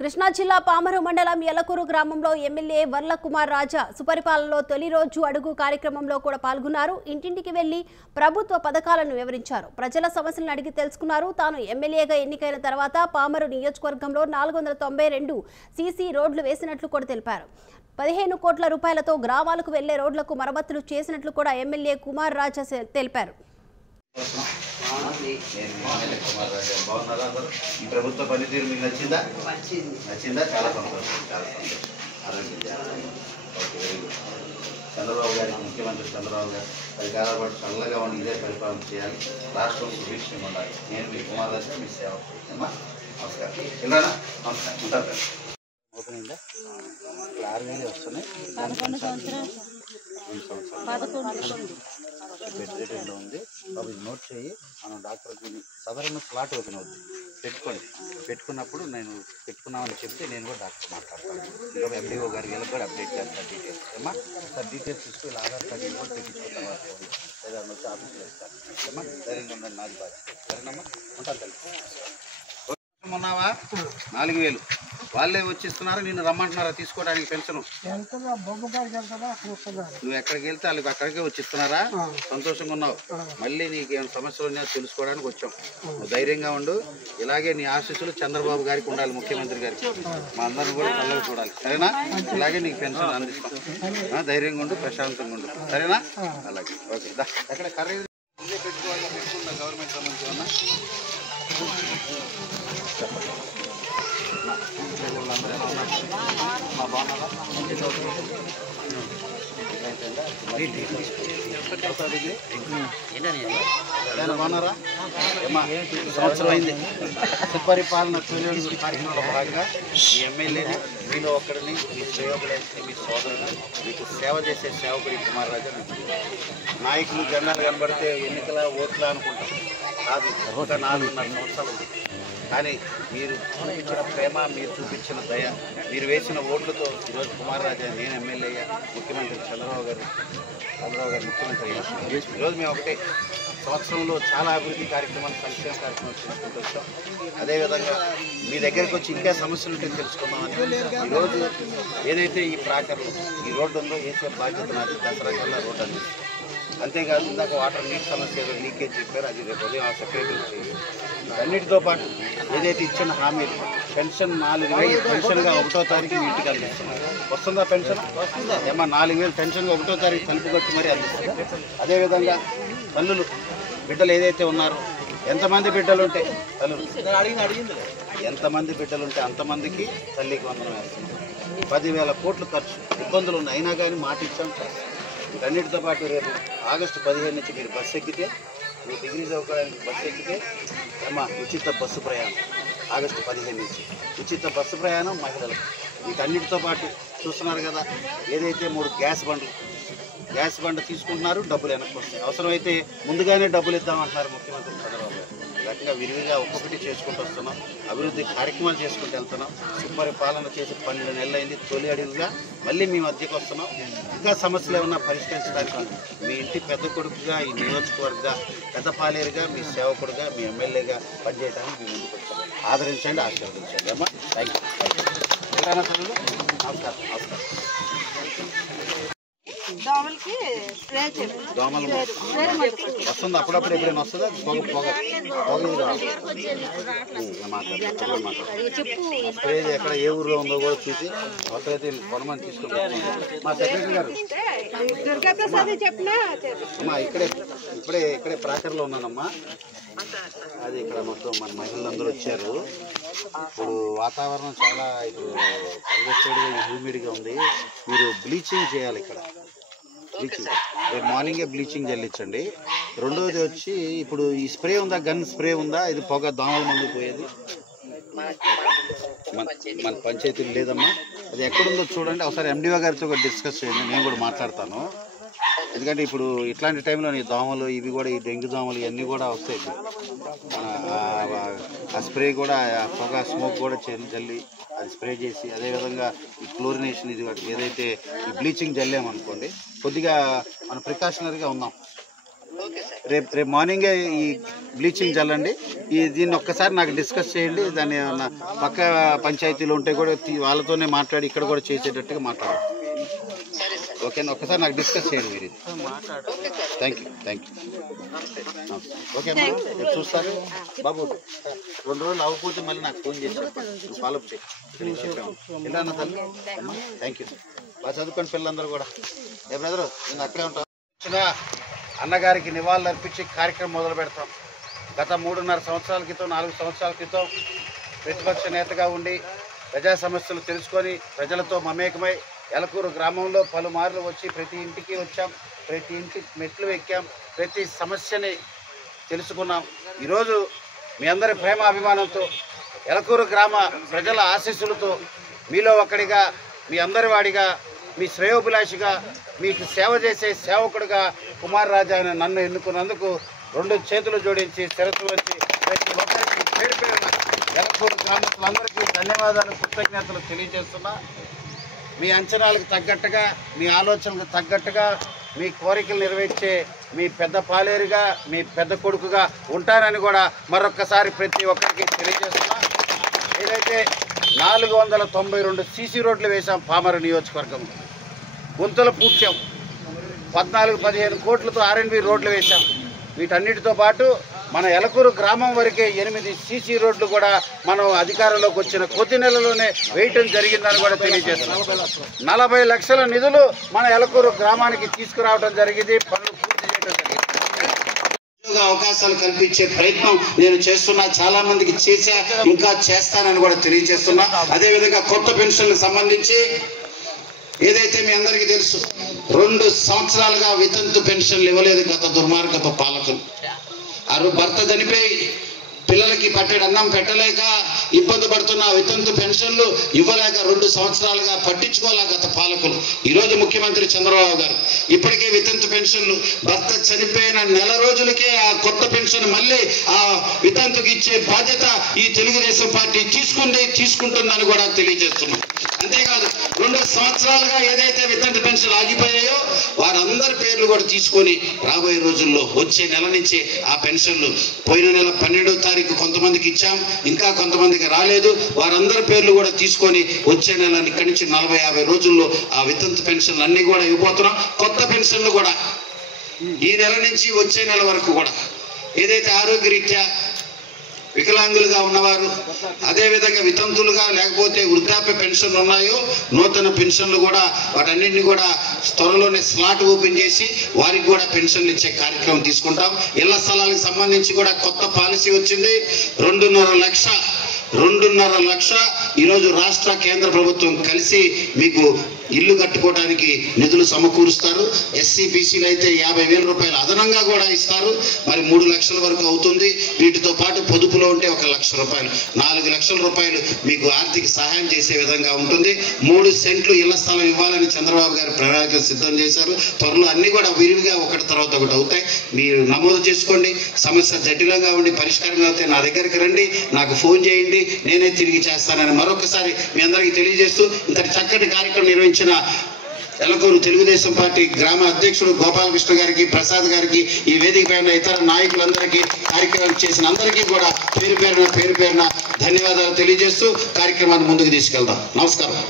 కృష్ణా జిల్లా పామరు మండలం యలకూరు గ్రామంలో ఎమ్మెల్యే వర్ల కుమార్ రాజా సుపరిపాలనలో తొలి రోజు అడుగు కార్యక్రమంలో కూడా పాల్గొన్నారు. ఇంటింటికి వెళ్లి ప్రభుత్వ పథకాలను వివరించారు. ప్రజల సమస్యలను అడిగి తెలుసుకున్నారు. తాను ఎమ్మెల్యేగా ఎన్నికైన తర్వాత పామరు నియోజకవర్గంలో 492 సీసీ రోడ్లు వేసినట్లు కూడా తెలిపారు. 15 కోట్ల రూపాయలతో గ్రామాలకు వెళ్లే రోడ్లకు మరమ్మతులు చేసినట్లు కూడా ఎమ్మెల్యే కుమార్ రాజా తెలిపారు. ఈ ప్రభుత్వ పనితీరు మీకు నచ్చిందా? నచ్చిందా? చాలా సంతోషం, చాలా సంతోషం. చంద్రబాబు గారికి, ముఖ్యమంత్రి చంద్రబాబు గారు 10 కాలాల పాటు చల్లగా ఉండి ఇదే పరిపాలన చేయాలి, రాష్ట్రం సుభిక్షంగా ఉండాలి. నేను మీ కుమార్ రాజా, మీ సేవ. నమస్కారం. వెళ్ళానా? నమస్కారం. ఉంటారు. ఓపెన్ అయిందా? 6,000 వస్తున్నాయి. 11 సంవత్సరాలు బెడ్లో ఉంది. అవి నోట్ చేయి. మనం డాక్టర్కి సాధారణ స్లాట్ ఓపెన్ అవుతుంది, పెట్టుకోండి. పెట్టుకున్నప్పుడు నేను పెట్టుకున్నామని చెప్తే నేను కూడా డాక్టర్ మాట్లాడతాను. ఇంకా ఎండిఓ గారికి వెళ్ళి కూడా అప్డేట్ చేస్తాను డీటెయిల్స్. ఏమా సార్ డీటెయిల్స్ తీసుకు ఇలా ఆధార్ కార్డు కూడా తెప్పించుకుంటాం లేదా వచ్చి ఆఫీస్లో ఇస్తాను. ఏమా ధైర్యంగా ఉండండి, నాది బాధ్యత. సరేనమ్మా, ఉంటాను తల్లి. ఉన్నావా? 4,000 వాళ్ళే వచ్చిస్తున్నారా? నిన్ను రమ్మంటున్నారా తీసుకోవడానికి పెన్షన్? నువ్వు ఎక్కడికి వెళ్తే వాళ్ళకి అక్కడికే వచ్చిస్తున్నారా? సంతోషంగా ఉన్నావు. మళ్ళీ నీకు ఏమైనా సమస్యలు ఉన్నాయో తెలుసుకోవడానికి వచ్చాం. నువ్వు ధైర్యంగా ఉండు. ఇలాగే నీ ఆశీస్సులు చంద్రబాబు గారికి ఉండాలి, ముఖ్యమంత్రి గారికి. మా అందరిని కూడా చల్లగా చూడాలి. సరేనా? ఇలాగే నీకు పెన్షన్ అందిస్తాం. ధైర్యంగా ఉండు, ప్రశాంతంగా ఉండు. సరేనా? అలాగే. ఓకే. ఎక్కడ ఖరీదు పెట్టుకోవాలి, పెట్టుకున్నా గవర్నమెంట్ సంబంధించి ఉన్నా బాగున్నారా? సంవత్సరం అయింది సుపరిపాలన కార్యక్రమంలో భాగంగా మీ ఎమ్మెల్యేని, మీలో ఒక్కడిని, మీ శ్రేయోగులైతే మీ సోదరులు, మీకు సేవ చేసే సేవకుడి కుమార్ రాజా. నాయకులు జెండాలు కనబడితే ఎన్నికల ఓట్ల అనుకుంటాం. కాదు, ఒక 4.5 సంవత్సరాలు ఉంది. కానీ మీరు చూపించిన ప్రేమ, మీరు చూపించిన దయ, మీరు వేసిన ఓట్లతో ఈరోజు కుమార్ రాజా, నేను ఎమ్మెల్యే అయ్యా, ముఖ్యమంత్రి చంద్రబాబు గారు ముఖ్యమంత్రి అయ్యారు. ఈరోజు మేము ఒకటే సంవత్సరంలో చాలా అభివృద్ధి కార్యక్రమాలు, సంక్షేమ కార్యక్రమాలు చేసుకుంటూ వచ్చాం. అదేవిధంగా మీ దగ్గరికి వచ్చి ఇంకా సమస్యలు ఉంటే తెలుసుకుందామని ఈరోజు ఏదైతే ఈ ప్రాకర్లు ఈ రోడ్డు ఉందో వేసే బాధ్యత నాది. దసరా కల్లా రోడ్డు అంది. అంతేకాదు, ఇందాక వాటర్ నీటి సమస్య ఏదో లీకేజ్ చెప్పారు, అది రేపు ఉదయం ఆ సెక్రటరీ చేయాలి. అన్నిటితో పాటు ఏదైతే ఇచ్చిన హామీలు, పెన్షన్ 4,000 పెన్షన్గా 1వ తారీఖు మీ ఇంటికి అందిస్తున్నారు. వస్తుందా పెన్షన్? ఏమన్నా 4,000 పెన్షన్గా 1వ తారీఖు తలుపు కట్టి మరీ అందిస్తారు. అదేవిధంగా తల్లులు, బిడ్డలు ఏదైతే ఉన్నారో, ఎంతమంది బిడ్డలు ఉంటే తల్లులు ఎంతమంది బిడ్డలు ఉంటే అంతమందికి తల్లికి వందనం వేస్తున్నారు. 10,000 కోట్లు ఖర్చు, ఇబ్బందులు ఉన్నాయి, అయినా కానీ మాట ఇచ్చాం చేస్తాం. వీటన్నిటితో పాటు రేపు ఆగస్టు 15 నుంచి మీరు బస్సు ఎక్కితే, మీ డిగ్రీ చదువుకోవడానికి బస్సు ఎక్కితే ఉచిత బస్సు ప్రయాణం. ఆగస్టు 15 నుంచి ఉచిత బస్సు ప్రయాణం మహిళలకు. వీటన్నిటితో పాటు చూస్తున్నారు కదా, ఏదైతే 3 గ్యాస్ బండ తీసుకుంటున్నారు, డబ్బులు వెనక్కి వస్తాయి. అవసరమైతే ముందుగానే డబ్బులు ఇద్దామంటున్నారు ముఖ్యమంత్రి చంద్రబాబు గారు. రకంగా విరివిగా ఒక్కొక్కటి చేసుకుంటూ వస్తున్నాం, అభివృద్ధి కార్యక్రమాలు చేసుకుంటూ వెళ్తున్నాం. సుపరిపాలన చేసి 12 నెలలు అయింది. తొలి అడుగుగా మళ్ళీ మీ మధ్యకు వస్తున్నాం. ఇంకా సమస్యలు ఏమన్నా పరిష్కరించడానికి మీ ఇంటి పెద్ద కొడుకుగా, ఈ నియోజకవర్గ పెద్ద పాలేరుగా, మీ సేవకుడుగా, మీ ఎమ్మెల్యేగా పనిచేయడానికి మీ ముందుకు వచ్చాం. ఆదరించండి, ఆశీర్వదించండి. అమ్మా థ్యాంక్ యూ. నమస్కారం. నమస్కారం. దోమలు వస్తుంది అప్పుడప్పుడు, ఎప్పుడైనా వస్తుందా? స్ప్రే ఎక్కడ ఏ ఊర్లో ఉందో కూడా చూసి ఒకరైతే కొనమని తీసుకుంటాం. మా సెక్రటరీ గారు అమ్మా ఇక్కడే ప్రాకర్లో ఉన్నానమ్మా. అది ఇక్కడ మొత్తం మన మహిళలందరూ వచ్చారు. ఇప్పుడు వాతావరణం చాలా ఇప్పుడు కంజెస్టెడ్గా, హ్యూమిడ్గా ఉంది. మీరు బ్లీచింగ్ చేయాలి ఇక్కడ. బ్లీచింగ్ రేపు మార్నింగే బ్లీచింగ్ చల్లించండి. రెండోది వచ్చి ఇప్పుడు ఈ స్ప్రే ఉందా, గన్ స్ప్రే ఉందా? ఇది పొగ దోమల మందు పోయేది మన పంచాయతీలు లేదమ్మా. అది ఎక్కడుందో చూడండి. ఒకసారి ఎండిఓ గారితో కూడా డిస్కస్ చేయండి, నేను కూడా మాట్లాడతాను. ఎందుకంటే ఇప్పుడు ఇట్లాంటి టైంలో ఈ దోమలు, ఇవి కూడా, ఈ డెంగ్యూ దోమలు ఇవన్నీ కూడా వస్తాయి. ఆ స్ప్రే కూడా, పొగ స్మోక్ కూడా చల్లి అది స్ప్రే చేసి, అదేవిధంగా ఈ క్లోరినేషన్, ఇది ఏదైతే ఈ బ్లీచింగ్ చల్లామనుకోండి, కొద్దిగా మనం ప్రికాషనరీగా ఉన్నాం. రేపు మార్నింగే ఈ బ్లీచింగ్ చల్లండి. దీన్ని ఒక్కసారి నాకు డిస్కస్ చేయండి. దాన్ని ఏమన్నా పక్క పంచాయతీలు ఉంటే కూడా వాళ్ళతోనే మాట్లాడి ఇక్కడ కూడా చేసేటట్టుగా మాట్లాడండి. ఓకేనా? ఒక్కసారి నాకు డిస్కస్ చేయండి మీరు. Thank you. ఓకే అమ్మా, రేపు చూస్తారు బాబు. 2 రోజులు అవ్వకపోతే మళ్ళీ నాకు ఫోన్ చేశాను, ఫాలోఅప్ చేయి. చెప్పాము ఎలా అన్న తల్లి. Thank you. బాగా చదువుకోండి పిల్లలందరూ కూడా. ఏ బ్రదరు, నేను అక్కడే ఉంటాను. అన్నగారికి నివాళులు అర్పించి కార్యక్రమం మొదలు పెడతాం. గత 3.5 సంవత్సరాల క్రితం 4 సంవత్సరాల క్రితం ప్రతిపక్ష నేతగా ఉండి ప్రజా సమస్యలు తెలుసుకొని ప్రజలతో మమేకమై ఎలకూరు గ్రామంలో పలుమార్లు వచ్చి ప్రతి ఇంటికి వచ్చాం, ప్రతి ఇంటి మెట్లు ఎక్కాం, ప్రతి సమస్యని తెలుసుకున్నాం. ఈరోజు మీ అందరి ప్రేమ అభిమానంతో ఎలకూరు గ్రామ ప్రజల ఆశీస్సులతో మీలో ఒక్కడిగా, మీ అందరి వాడిగా, మీ శ్రేయోభిలాషిగా, మీకు సేవ చేసే సేవకుడిగా కుమార్ రాజా అని నన్ను ఎన్నుకున్నందుకు 2 చేతులు జోడించి శిరస్సు వచ్చి ప్రతి ఒక్కరికి పేరు పేరున ఎలకూరు గ్రామస్తులందరికీ ధన్యవాదాలు, కృతజ్ఞతలు తెలియజేస్తున్నా. మీ అంచనాలకు తగ్గట్టుగా, మీ ఆలోచనలకు తగ్గట్టుగా, మీ కోరికలు నెరవేర్చే మీ పెద్ద పాలేరుగా, మీ పెద్ద కొడుకుగా ఉంటానని కూడా మరొక్కసారి ప్రతి ఒక్కరికి తెలియజేస్తున్నా. ఏదైతే 492 సీసీ రోడ్లు వేశాం పామరు నియోజకవర్గంలో, గుంతలు పూడ్చాం, 14-15 కోట్లతో R&B రోడ్లు వేశాం. వీటన్నిటితో పాటు మన ఎలకూరు గ్రామం వరకే 8 సీసీ రోడ్లు కూడా మనం అధికారంలోకి వచ్చిన కొద్ది నెలలోనే వేయటం జరిగిందని కూడా తెలియజేస్తున్నాం. 40 లక్షల నిధులు మన ఎలకూరు గ్రామానికి తీసుకురావడం జరిగింది, పనులు పూర్తి చేయడం జరిగింది. అవకాశాలు కల్పించే ప్రయత్నం నేను చేస్తున్నా, చాలా మందికి చేశా, ఇంకా చేస్తానని కూడా తెలియజేస్తున్నా. అదేవిధంగా కొత్త పెన్షన్లకు సంబంధించి ఏదైతే మీ అందరికీ తెలుసు, 2 సంవత్సరాలుగా వితంతు పెన్షన్లు ఇవ్వలేదు గత దుర్మార్గపు పాలకులు. భర్త చనిపోయి పిల్లలకి పట్టెడు అన్నం పెట్టలేక ఇబ్బంది పడుతున్న వితంతు పెన్షన్లు ఇవ్వలేక 2 సంవత్సరాలుగా పట్టించుకోలే గత పాలకులు. ఈరోజు ముఖ్యమంత్రి చంద్రబాబు గారు ఇప్పటికే వితంతు పెన్షన్లు భర్త చనిపోయిన నెల రోజులకే ఆ కొత్త పెన్షన్ మళ్ళీ ఆ వితంతుకి ఇచ్చే బాధ్యత ఈ తెలుగుదేశం పార్టీ తీసుకుంటుందని కూడా తెలియజేస్తున్నాం. అంతేకాదు 2 సంవత్సరాలుగా ఏదైతే వితంతు పెన్షన్ ఆగిపోయాయో వారందరి పేర్లు కూడా తీసుకొని రాబోయే రోజుల్లో వచ్చే నెల నుంచి ఆ పెన్షన్లు పోయిన నెల 12వ తారీఖు కొంతమందికి ఇచ్చాం, ఇంకా కొంతమందికి రాలేదు. వారందరి పేర్లు కూడా తీసుకొని వచ్చే నెల ఇక్కడి నుంచి 40-50 రోజుల్లో ఆ వితంతు పెన్షన్లు అన్ని కూడా ఇవ్వబోతున్నాం. కొత్త పెన్షన్లు కూడా ఈ నెల నుంచి వచ్చే నెల వరకు కూడా ఏదైతే ఆరోగ్యరీత్యా వికలాంగులుగా ఉన్నవారు, అదేవిధంగా వితంతులుగా లేకపోతే వృద్ధాప్య పెన్షన్లు ఉన్నాయో నూతన పెన్షన్లు కూడా వాటన్నింటినీ కూడా త్వరలోనే స్లాట్ ఓపెన్ చేసి వారికి కూడా పెన్షన్లు ఇచ్చే కార్యక్రమం తీసుకుంటాం. ఇళ్ల స్థలాలకు సంబంధించి కూడా కొత్త పాలసీ వచ్చింది. 2.5 లక్ష ఈరోజు రాష్ట్ర కేంద్ర ప్రభుత్వం కలిసి మీకు ఇల్లు కట్టుకోవడానికి నిధులు సమకూరుస్తారు. ఎస్సీ బీసీలు అయితే 50,000 రూపాయలు అదనంగా కూడా ఇస్తారు. మరి 3 లక్షల వరకు అవుతుంది. వీటితో పాటు పొదుపులో ఉంటే 1 లక్ష రూపాయలు, 4 లక్షల రూపాయలు మీకు ఆర్థిక సహాయం చేసే విధంగా ఉంటుంది. 3 సెంట్లు ఇళ్ల స్థలం ఇవ్వాలని చంద్రబాబు గారు ప్రణాళిక సిద్ధం చేశారు. త్వరలో అన్ని కూడా విరివిగా ఒకటి తర్వాత ఒకటి అవుతాయి. మీరు నమోదు చేసుకోండి. సమస్య జటిలంగా ఉండి పరిష్కారం అయితే నా దగ్గరికి రండి, నాకు ఫోన్ చేయండి, నేనే తిరిగి చేస్తానని మరొకసారి మీ అందరికీ తెలియజేస్తూ ఇంతటి చక్కటి కార్యక్రమం నిర్వహించిన ఎలకూరు తెలుగుదేశం పార్టీ గ్రామ అధ్యక్షుడు గోపాలకృష్ణ గారికి, ప్రసాద్ గారికి, ఈ వేదిక పైన ఇతర నాయకులందరికీ, కార్యక్రమం చేసిన అందరికీ కూడా పేరు పేరున ధన్యవాదాలు తెలియజేస్తూ కార్యక్రమాన్ని ముందుకు తీసుకెళ్దాం. నమస్కారం.